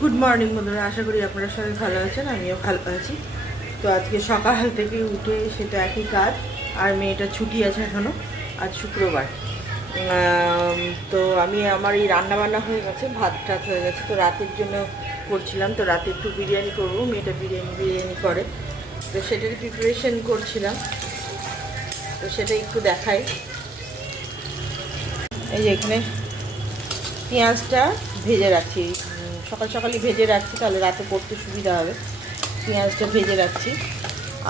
Good morning বন্ধুরা আশা করি আপনারা সবাই ভালো আছেন আমিও ভালো আছি। তো আজকে সকাল থেকে উঠে সেটা একই কাজ আর মেয়েটা ছুটি আছে এখনও আজ শুক্রবার। তো আমি আমার এই রান্না বান্না হয়ে গেছে ভাত টাত হয়ে গেছে তো রাতের জন্য করছিলাম তো রাতে একটু বিরিয়ানি করব মেয়েটা বিরিয়ানি বিরিয়ানি করে। তো সেটার প্রিপারেশন করছিলাম তো সেটা একটু দেখাই। এই যে এখানে পেঁয়াজটা ভেজে উম, সকাল সকালই ভেজে রাখছি, তাহলে রাতে করতে সুবিধা হবে। পেঁয়াজটা ভেজে রাখছি।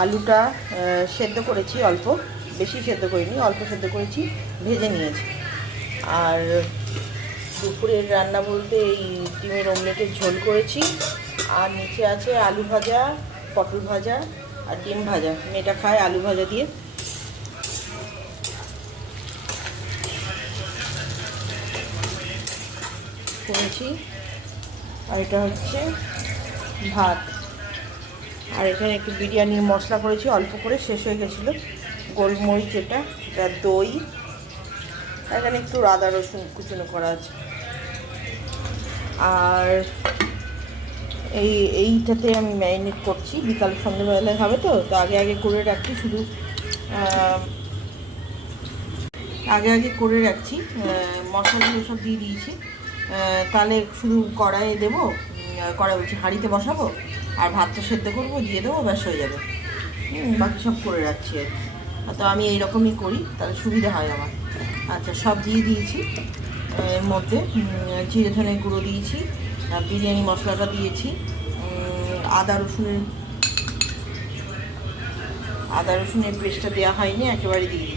আলুটা সেদ্ধ করেছি অল্প, বেশি সেদ্ধ করিনি, অল্প সেদ্ধ করেছি, ভেজে নিয়েছি। আর দুপুরের রান্না বলতে এই ডিমের অমলেটের ঝোল করেছি। আর নিচে আছে আলু ভাজা, পটল ভাজা আর ডিম ভাজা। মেয়েটা খায় আলু ভাজা দিয়ে। করেছি। আর এটা হচ্ছে ভাত। আর এখানে একটু বিরিয়ানির মশলা করেছি, অল্প করে, শেষ হয়ে গেছিল। গোলমরিচ এটা এটা দই এখানে একটু আদা রসুন কুচুনো করা আছে। আর এই, এইটাতে আমি ম্যারিনেট করছি, বিকাল সন্ধ্যেবেলায় হবে তো তো আগে আগে করে রাখছি, শুধু আগে আগে করে রাখছি মশলাগুলো সব দিয়ে দিয়েছি। তাহলে শুধু কড়াইয়ে দেবো কড়াই বলছি হাঁড়িতে বসাবো, আর ভাতটা সেদ্ধ করব, দিয়ে দেবো, ব্যাস হয়ে যাবে। বাকি সব করে রাখছি আর। তো আমি এইরকমই করি, তাহলে সুবিধা হয় আমার। আচ্ছা সব দিয়ে দিয়েছি। এর মধ্যে জিরে ধনের গুঁড়ো দিয়েছি বিরিয়ানি মশলাটা দিয়েছি আদা রসুনের আদা রসুনের পেস্টটা দেওয়া হয়নি, একেবারে দিয়ে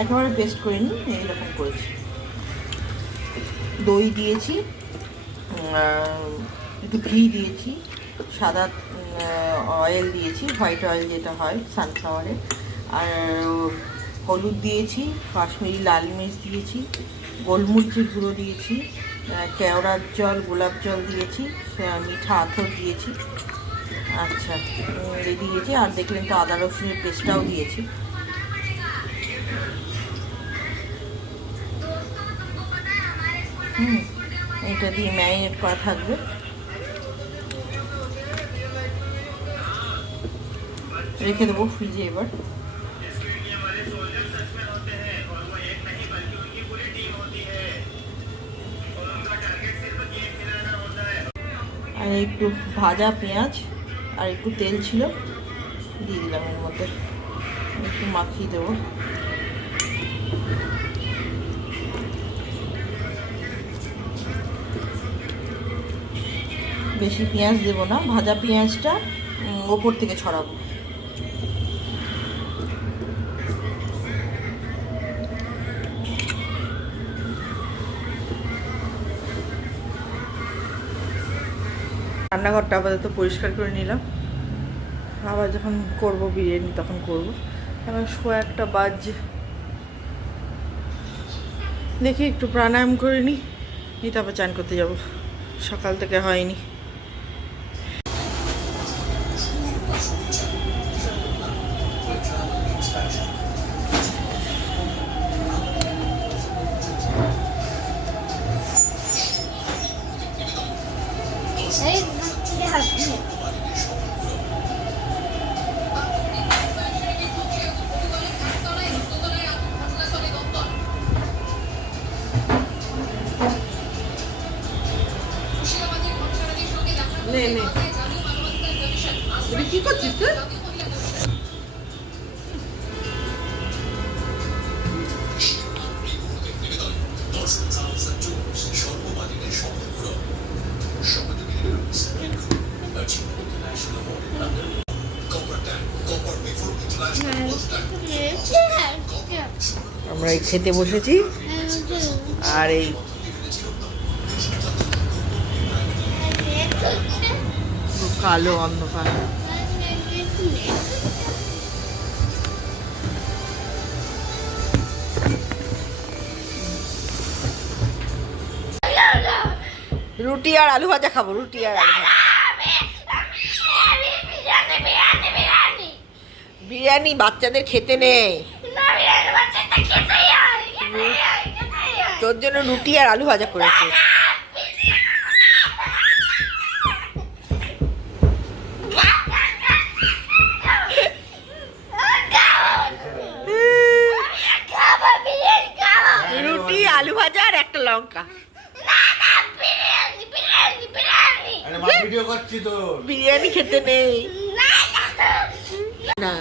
একেবারে পেস্ট করে নিই এইরকম করেছি। দই দিয়েছি একটু ঘি দিয়েছি, সাদা অয়েল দিয়েছি হোয়াইট অয়েল যেটা হয় সানফ্লাওয়ারের আর হলুদ দিয়েছি, কাশ্মীরি লাল মির্চ দিয়েছি, গোলমরিচের গুঁড়ো দিয়েছি কেওড়ার জল, গোলাপ জল দিয়েছি মিঠা আথর দিয়েছি। আচ্ছা দিয়েছি। আর দেখলেন তো আদা রসুনের পেস্টটাও দিয়েছি। হুম, এটা দিয়ে ম্যারিনেট করা থাকবে। রেখে দেবো ফ্রিজে এবার। আর একটু ভাজা পেঁয়াজ আর একটু তেল ছিল, দিয়ে দিলাম এর মধ্যে। একটু মাখিয়ে দেবো। বেশি পেঁয়াজ দেবো না, ভাজা পেঁয়াজটা ওপর থেকে ছড়াবো। রান্নাঘরটা আপাতত পরিষ্কার করে নিলাম। আবার যখন করব বিরিয়ানি, তখন করব। এখন শো একটা বাজছে। দেখি একটু প্রাণায়াম করে নিই তারপর চান করতে যাব। সকাল থেকে হয়নি। নে নে কি করছিস তুই? আমরা এই খেতে বসেছি। আর এই কালো অন্ধকার। রুটি আর আলু ভাজা খাব, রুটি আর আলু বিরিয়ানি বাচ্চাদের খেতে নেই। তোর জন্য রুটি আর আলু ভাজা করেছে। রুটি আলু ভাজা আর একটা লঙ্কা। আরে করছি তো। বিরিয়ানি খেতে নেই। না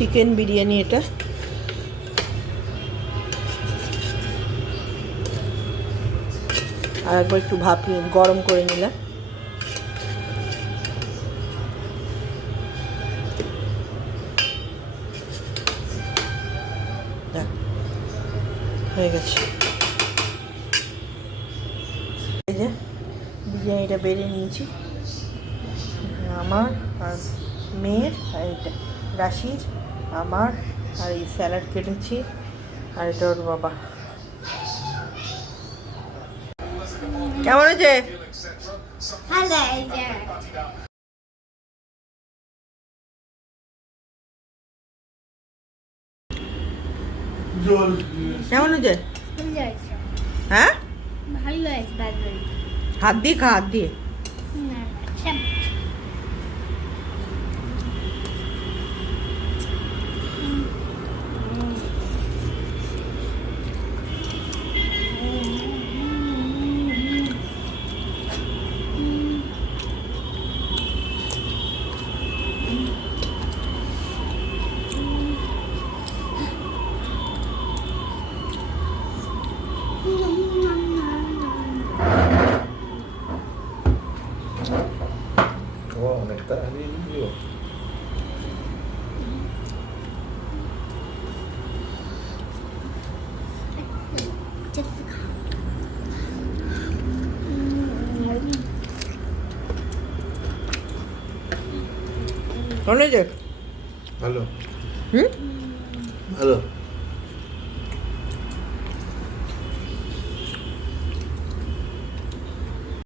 চিকেন বিরিয়ানি এটা। আর একবার একটু ভাপিয়ে গরম করে নিলাম। হয়ে গেছে। যে বিরিয়ানিটা বেড়ে নিয়েছি। আমার আর মেয়ের, আর এটা রাশির। আমার আর এই স্যালাড কেটেছি আর এটা ওর বাবা। কেমন হয়েছে? কেমন হয়েছে? হ্যাঁ? হাত দিয়ে খা হাত দিয়ে। ও অনেকটা আমি দিও কেমন হয়েছে ভালো হুম ভালো